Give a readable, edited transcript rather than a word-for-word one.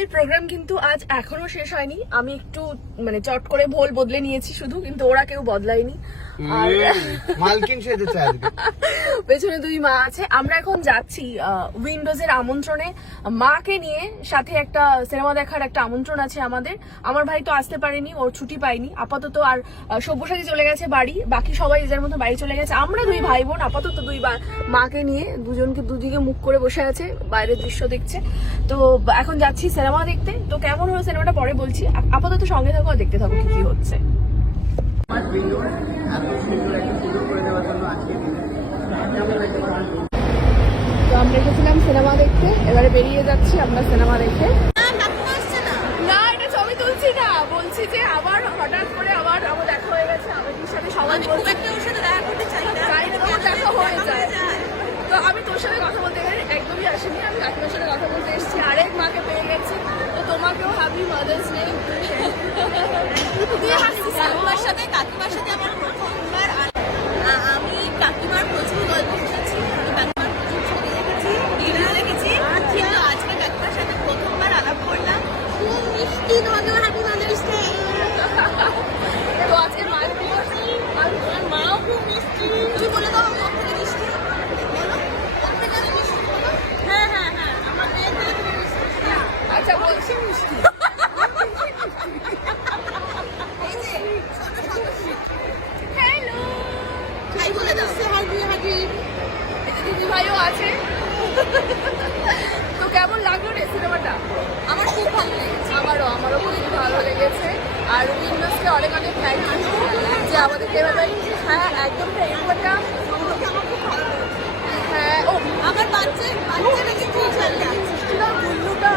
আমাদের প্রোগ্রাম কিন্তু আজ এখনো শেষ হয়নি। আমি একটু মানে চট করে ভোল বদলে নিয়েছি শুধু, কিন্তু ওরা কেউ বদলায়নি। আর মালকিন সেজেছে আজকে। পেছনে দুই মা আছে। আমরা এখন যাচ্ছি উইন্ডোজের আমন্ত্রণে, মাকে নিয়ে। সাথে একটা সিনেমা দেখার একটা আমন্ত্রণ আছে আমাদের। আমার ভাই তো আসতে পারেনি, ওর ছুটি পাইনি আপাতত। আর সব্যসাচী চলে গেছে বাড়ি, বাকি সবাই এদের মতো বাড়ি চলে গেছে। আমরা দুই ভাই বোন আপাতত মাকে নিয়ে দুদিকে মুখ করে বসে আছে, বাইরের দৃশ্য দেখছে। তো এখন যাচ্ছি সিনেমা দেখতে। তো কেমন হলো সিনেমাটা পরে বলছি, আপাতত সঙ্গে থাকো আর দেখতে থাকো কি কি হচ্ছে। তো আমরা এসেছিলাম সিনেমা দেখতে, এবারে বেরিয়ে যাচ্ছি আমরা সিনেমা দেখে। না, এটা ছবি তুলছি না, বলছি যে আবার হঠাৎ করে আবার আমার দেখা হয়ে গেছে। আমাদের সাথে সবাই বলছে দেখা হয়ে যায়। তো আমি তোর সাথে কথা বলতে গেলে একদমই আসিনি, আমি কাকিমার সাথে কথা বলতে এসেছি। আরেক মাকে পেয়ে গেছি, তো তোমাকেও হ্যাপি মাদার্স ডে। কাকিমার সাথে আমার প্রথমবার। আমি কাকিমার প্রচুর গল্প শুনেছি, কাকিমার প্রচুর ছবি দেখেছি, রিভিউ দেখেছি, কিন্তু আজকে কাকিমার সাথে প্রথমবার আলাপ করলাম। খুব মিষ্টি, তোমাকে হ্যাপি মাদার্স ডে। তো আজকে মায়ের মাও খুব মিষ্টি। তুমি বলে দাও আমি ওর থেকে মিষ্টি। বলো ওর থেকে আমি মিষ্টি বলো। হ্যাঁ হ্যাঁ হ্যাঁ, আমার মেয়ের থেকে তুমি মিষ্টি। আচ্ছা বলছি মিষ্টি। এই যে ছোট সদস্য, হ্যালো, হাই বলে দাও। হাই দিদি ভাইও আছে। তো কেমন লাগলো রে সিনেমাটা? আমার খুব ভালো লেগেছে। আমারও খুব ভালো লেগেছে। আর উইন্ডোজকে অনেক অনেক থ্যাংক ইউ যে আমাদেরকে এভাবে। হ্যাঁ একদম এরকমটা। হ্যাঁ ও আমার বাচ্চাটা কিন্তু গুল্লুটা